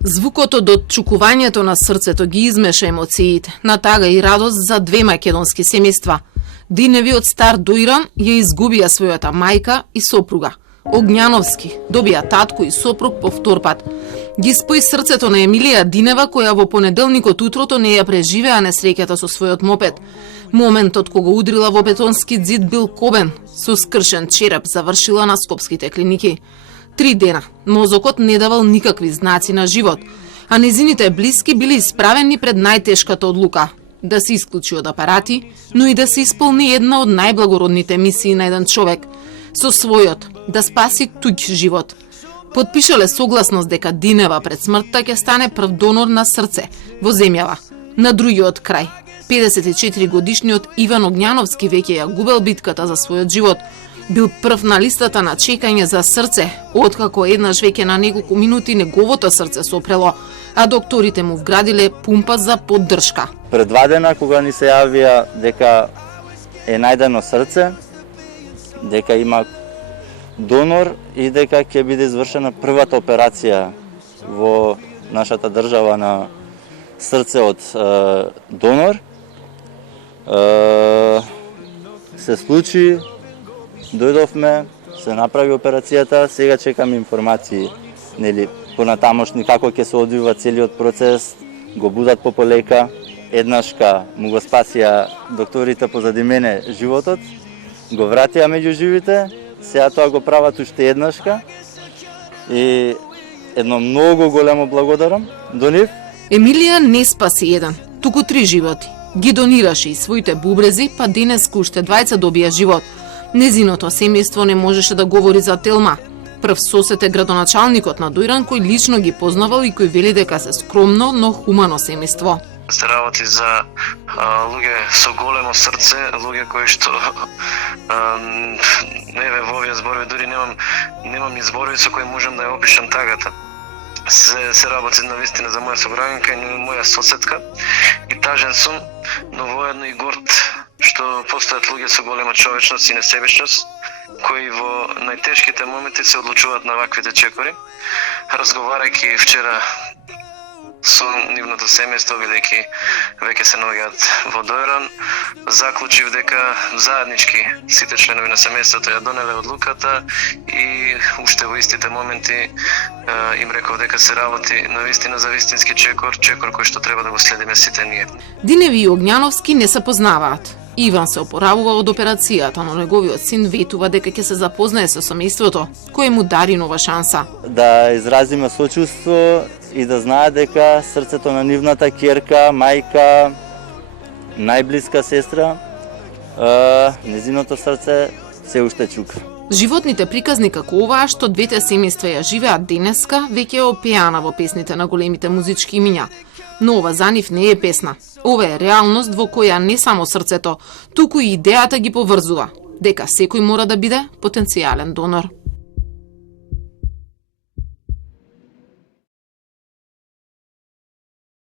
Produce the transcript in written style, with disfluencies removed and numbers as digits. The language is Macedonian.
Звукот од отчукувањето на срцето ги измеша емоциите, на тага и радост за две македонски семејства. Диневи од Стар Доиран ја изгубија својата мајка и сопруга. Огњановски добија татко и сопруг по втор пат. Ги спои срцето на Емилија Динева, која во понеделникот утрото не ја преживеа несреќата со својот мопед. Моментот кога удрила во бетонски ѕид бил кобен, со скршен череп завршила на скопските клиники. 3 дена мозокот не давал никакви знаци на живот, а незините блиски били исправени пред најтешката одлука – да се исклучи од апарати, но и да се исполни една од најблагородните мисии на еден човек – со својот, да спаси туѓ живот. Потпишале согласност дека Динева пред смртта ќе стане прв донор на срце во земјава. На другиот крај, 54 годишниот Иван Огњановски веќе ја губел битката за својот живот. Бил прв на листата на чекање за срце, откако еднаш веќе на неколку минути неговото срце се опрело, а докторите му вградиле пумпа за поддршка. Пред 2 дена кога ни се јавија дека е најдено срце, дека има донор и дека ќе биде извршена првата операција во нашата држава на срце од донор, се случи. Дојдовме, се направи операцијата, сега чекам информации, понатамошни како ќе се одвива целиот процес, го будат пополека. Еднашка му го спасија докторите позади мене животот, го вратија меѓу живите, сега тоа го прават уште еднашка и едно многу големо благодарам до нив. Емилија не спаси еден, туку 3 животи. Ги донираше и своите бубрези, па денес уште 2 добија живот. Незиното семејство не можеше да говори за Телма. Прв сосед е градоначалникот на Доиран, кој лично ги познавал и кој вели дека се скромно, но хумано семејство. Се работи за луѓе со големо срце, луѓе кои што во овие зборови дури немам ни зборови со кои можам да ја опишам тагата. Се работи навистина за моја сограѓанка и моја соседка и тажен сум, но воедно и горд што постојат луѓе со голема човечност и несебичност, кои во најтешките моменти се одлучуваат на ваквите чекори. Разговарајќи вчера со нивното семејство, бидејќи веќе се наоѓаат во Доиран, заклучив дека заеднички сите членови на семејството ја донеле одлуката и уште во истите моменти им реков дека се работи навистина за вистински чекор кој што треба да го следиме сите ние. Диневи и Огњановски не се познаваат. Иван се опоравува од операцијата, но неговиот син ветува дека ќе се запознае со семејството, кое му дари нова шанса. Да изразиме сочувство и да знае дека срцето на нивната ќерка, мајка, најблиска сестра, незиното срце се уште чука. Животните приказни како оваа што двете семејства ја живеат денеска, веќе е опеана во песните на големите музички имиња. Но ова за нив не е песна. Ова е реалност во која не само срцето, туку и идејата ги поврзува, дека секој мора да биде потенцијален донор.